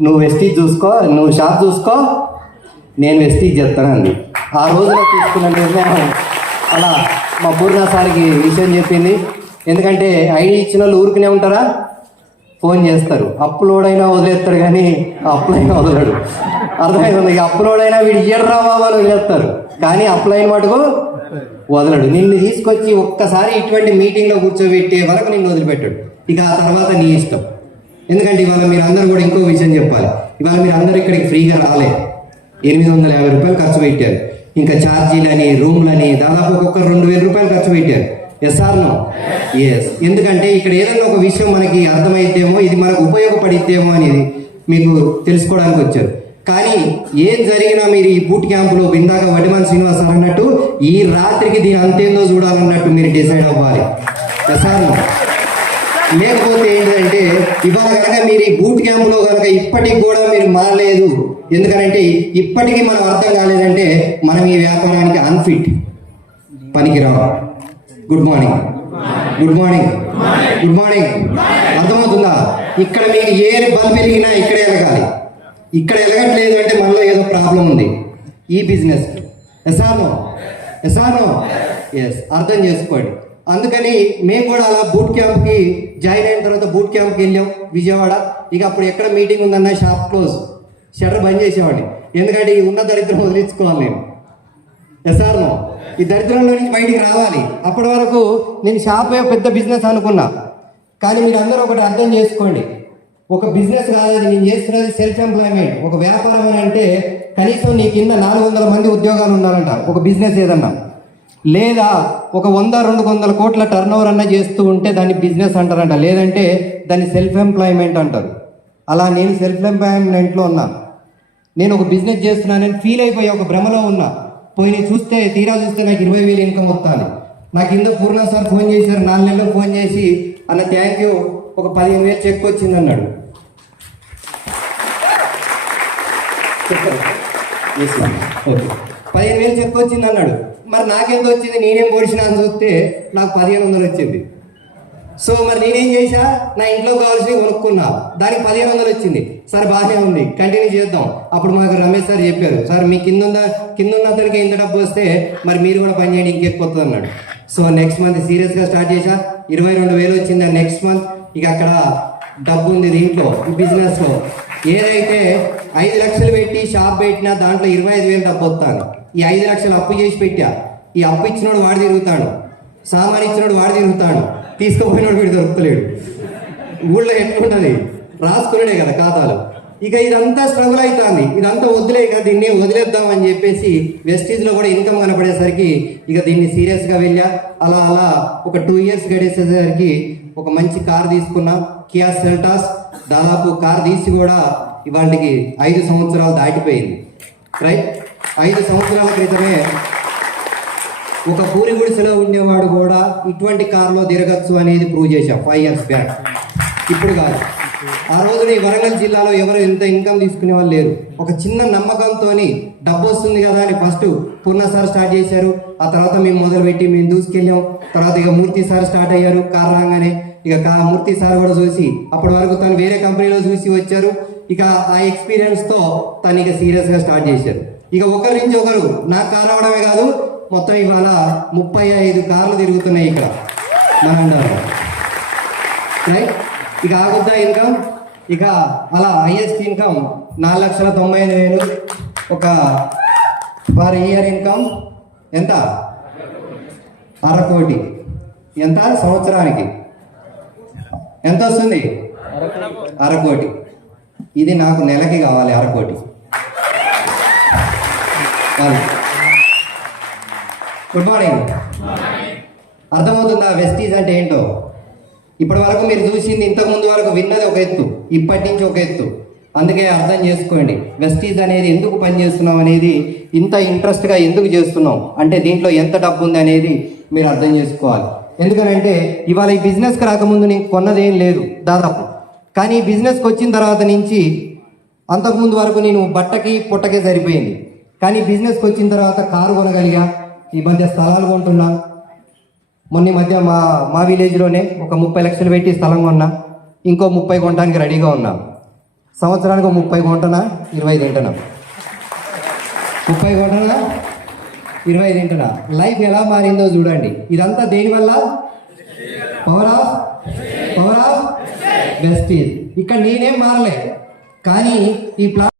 నువ్వు వెస్టీజ్ చూసుకో నువ్వు షాప్ చూసుకో నేను వెస్టీజ్ చెప్తానండి ఆ రోజున తీసుకున్న నిర్ణయం అలా మా పూర్ణ సార్కి విషయం చెప్పింది. ఎందుకంటే ఐడి ఇచ్చిన వాళ్ళు ఊరుకునే ఉంటారా? ఫోన్ చేస్తారు. అప్లోడ్ అయినా వదిలేస్తారు కానీ అప్లైన్ వదలడు. అర్థమైంది? ఇక అప్లోడ్ అయినా వీడు ఇయ్యడరా బాబా వదిలేస్తారు. కానీ అప్లైన్ మటుకు వదలడు. నిన్ను తీసుకొచ్చి ఒక్కసారి ఇటువంటి మీటింగ్లో కూర్చోబెట్టే వరకు నిన్ను వదిలిపెట్టాడు. ఇక ఆ తర్వాత నీ ఇష్టం. ఎందుకంటే ఇవాళ మీరు అందరూ కూడా ఇంకో విషయం చెప్పాలి. ఇవాళ మీరు అందరూ ఇక్కడికి ఫ్రీగా రాలే. ఎనిమిది వందల యాభై రూపాయలు ఖర్చు పెట్టారు. ఇంకా ఛార్జీలని రూమ్లని దాదాపు ఒక్కొక్క రెండు వేల రూపాయలు ఖర్చు పెట్టారు. ఎస్ ఆర్ నో ఎస్ ఎందుకంటే ఇక్కడ ఏదైనా ఒక విషయం మనకి అర్థమైతేమో ఇది మనకు ఉపయోగపడితేమో అనేది మీకు తెలుసుకోవడానికి వచ్చారు. కానీ ఏం జరిగినా మీరు ఈ బూట్ క్యాంపులో బిందాక వడిమన్ శ్రీనివాస్ అన్నట్టు ఈ రాత్రికి దీని అంతేందో చూడాలన్నట్టు మీరు డిసైడ్ అవ్వాలి. ఎస్ ఆర్ నో లేకపోతే ఏంటంటే ఇవాళ కనుక మీరు ఈ బూట్ క్యాంపులో కనుక ఇప్పటికి కూడా మీరు మారలేదు. ఎందుకనంటే ఇప్పటికీ మనం అర్థం కాలేదంటే మనం ఈ వ్యాపారానికి అన్ఫిట్ పనికిరావు good morning good morning good morning అర్థమవుతుందా? ఇక్కడ మీకు ఏ బల్బ్ పెరిగినా ఇక్కడే ఎలగాలి ఇక్కడ ఎలగట్లేదు అంటే మనలో ఏదో ప్రాబ్లం ఉంది. ఈ బిజినెస్ ఎసానో ఎసానో ఎస్ అర్థం చేసుకోండి. అందుకని మేము కూడా అలా బూట్ క్యాంప్కి జాయిన్ అయిన తర్వాత బూట్ క్యాంప్కి వెళ్ళాం విజయవాడ. ఇక అప్పుడు ఎక్కడ మీటింగ్ ఉందన్న షాప్ క్లోజ్ షటర్ బంద్ చేసేవాడిని. ఎందుకంటే ఈ ఉన్న దరిద్రం వదిలించుకోవాలి నేను ఎస్ఆర్నో ఈ దరిద్రంలో నుంచి బయటికి రావాలి. అప్పటి వరకు నేను షాప్ పెద్ద బిజినెస్ అనుకున్నా. కానీ మీరు అందరూ ఒకటి అర్థం చేసుకోండి. ఒక బిజినెస్ కాదు నేను చేస్తున్నది సెల్ఫ్ ఎంప్లాయ్మెంట్ ఒక వ్యాపారం అని అంటే కనీసం నీ కింద నాలుగు వందల మంది ఉద్యోగాలు ఉండాలంట. ఒక బిజినెస్ ఏదన్నా. లేదా ఒక వంద రెండు వందల కోట్ల టర్న్ ఓవర్ అన్న చేస్తూ ఉంటే దాన్ని బిజినెస్ అంటారంట. లేదంటే దాన్ని సెల్ఫ్ ఎంప్లాయ్మెంట్ అంటారు. అలా నేను సెల్ఫ్ ఎంప్లాయ్మెంట్లో ఉన్నాను నేను ఒక బిజినెస్ చేస్తున్నానని ఫీల్ అయిపోయి ఒక భ్రమలో ఉన్నా. పోయి చూస్తే తీరా చూస్తే నాకు ఇరవై వేలు ఇన్కమ్ వస్తాను నాకు ఇందో పూర్ణ సార్ ఫోన్ చేశారు నాలుగు నెలలు ఫోన్ చేసి అన్న థ్యాంక్ యూ ఒక పదిహేను వేలు చెక్ వచ్చింది అన్నాడు. Yes, ma'am. పదిహేను వేలు చెక్ వచ్చింది అన్నాడు. మరి నాకెంత వచ్చింది? నేనేం పొడిచినా అని చూస్తే నాకు పదిహేను వందలు వచ్చింది. సో మరి నేనేం చేశా? నా ఇంట్లో కావాల్సినవి కొనుక్కున్నా. దానికి పదిహేను వందలు వచ్చింది. సరే బాగానే ఉంది. కంటిన్యూ చేద్దాం. అప్పుడు మాకు రమేష్ సార్ చెప్పారు. సార్ మీ కింద ఉన్న కింద ఉన్న అతనికి ఇంత డబ్బు వస్తే మరి మీరు కూడా పని చేయండి ఇంకెక్కువ వస్తుంది అన్నాడు. సో నెక్స్ట్ మంత్ సీరియస్గా స్టార్ట్ చేశా. ఇరవై రెండు వేలు వచ్చింది నెక్స్ట్ మంత్. ఇక అక్కడ డబ్బు ఉంది దీంట్లో బిజినెస్లో. ఏదైతే ఐదు లక్షలు పెట్టి షాప్ పెట్టినా దాంట్లో ఇరవై ఐదు వేలు డబ్బు వస్తాను. ఈ ఐదు లక్షలు అప్పు చేసి పెట్టా. ఈ అప్పు ఇచ్చినోడు వాడు తిరుగుతాడు. సామాన్ ఇచ్చినోడు వాడు తిరుగుతాడు. తీసుకుపోయినోడు వీడు దొరుకుతలేడు. ఊళ్ళో ఎట్లుంటుంది? రాసుకునేడే కదా ఖాతాలు. ఇక ఇదంతా స్ట్రగుల్ అవుతుంది ఇదంతా వదిలే ఇక దీన్ని వదిలేద్దాం అని చెప్పేసి వెస్టీజ్లో కూడా ఇన్కమ్ కనపడేసరికి ఇక దీన్ని సీరియస్గా వెళ్ళా. అలా అలా ఒక టూ ఇయర్స్ గడిచేసేసరికి ఒక మంచి కార్ తీసుకున్నా. కియా సెల్టాస్ దాదాపు కార్ తీసి కూడా ఇవాళకి ఐదు సంవత్సరాలు దాటిపోయింది. రైట్ ఐదు సంవత్సరాల క్రితమే ఒక పూరి గుడిసెలో ఉండేవాడు కూడా ఇటువంటి కార్లో తిరగచ్చు అనేది ప్రూవ్ చేశాం ఫైవ్ ఇయర్స్ బ్యాక్ ఇప్పుడు కాదు. ఆ రోజున ఈ వరంగల్ జిల్లాలో ఎవరు ఇంత ఇన్కమ్ తీసుకునే వాళ్ళు లేరు. ఒక చిన్న నమ్మకంతో డబ్బు వస్తుంది కదా అని ఫస్ట్ పూర్ణ సార్ స్టార్ట్ చేశారు. ఆ తర్వాత మేము మొదలుపెట్టి మేము దూసుకెళ్ళాం. తర్వాత ఇక మూర్తి సార్ స్టార్ట్ అయ్యారు. కార్ రాగానే ఇక మూర్తి సార్ కూడా చూసి అప్పటి వరకు తను వేరే కంపెనీలో చూసి వచ్చారు. ఇక ఆ ఎక్స్పీరియన్స్తో తను ఇక సీరియస్గా స్టార్ట్ చేశారు ఇక ఒకరి నుంచి ఒకరు నాకు కార్ అవడమే కాదు మొత్తం ఇవాళ ముప్పై ఐదు కార్లు తిరుగుతున్నాయి ఇక్కడ. మనందరం రైట్ ఇక ఆగుద్దా ఇన్కమ్ ఇక అలా హైయెస్ట్ ఇన్కమ్ నాలుగు లక్షల తొంభై ఐదు వేలు ఒక పర్ ఇయర్ ఇన్కమ్ ఎంత? అరకోటి ఎంత? సంవత్సరానికి? ఎంత వస్తుంది? అరకోటి ఇది నాకు నెలకి కావాలి అరకోటి. గుడ్ మార్నింగ్ అర్థమవుతుందా వెస్టీజ్ అంటే ఏంటో? ఇప్పటి వరకు మీరు చూసింది ఇంతకు ముందు వరకు విన్నది ఒక ఎత్తు ఇప్పటి నుంచి ఒక ఎత్తు. అందుకే అర్థం చేసుకోండి. వెస్టీజ్ అనేది ఎందుకు పనిచేస్తున్నాం అనేది ఇంత ఇంట్రెస్ట్గా ఎందుకు చేస్తున్నాం? అంటే దీంట్లో ఎంత డబ్బు ఉంది అనేది మీరు అర్థం చేసుకోవాలి. ఎందుకనంటే ఇవాళ ఈ బిజినెస్కి రాకముందు నేను కొన్నదేం లేదు దాదాపు. కానీ బిజినెస్కి వచ్చిన తర్వాత నుంచి అంతకుముందు వరకు నేను బట్టకి పుట్టకే సరిపోయింది. కానీ బిజినెస్కి వచ్చిన తర్వాత కారు కొనగలిగా ఈ మధ్య స్థలాలు కొంటున్నా. మొన్న మధ్య మా మా విలేజ్లోనే ఒక ముప్పై లక్షలు పెట్టి స్థలం కొన్నా. ఇంకో ముప్పై కొనడానికి రెడీగా ఉన్నా. సంవత్సరానికి ఒక ముప్పై కొంటనా? ఇరవై తింటనా? ముప్పై కొంటనా? ఇరవై తింటనా? లైఫ్ ఎలా మారిందో చూడండి. ఇదంతా దేనివల్ల? పవరా పవరా ఆఫ్ ఇక్కడ నేనేం మారలే. కానీ ఈ ప్లా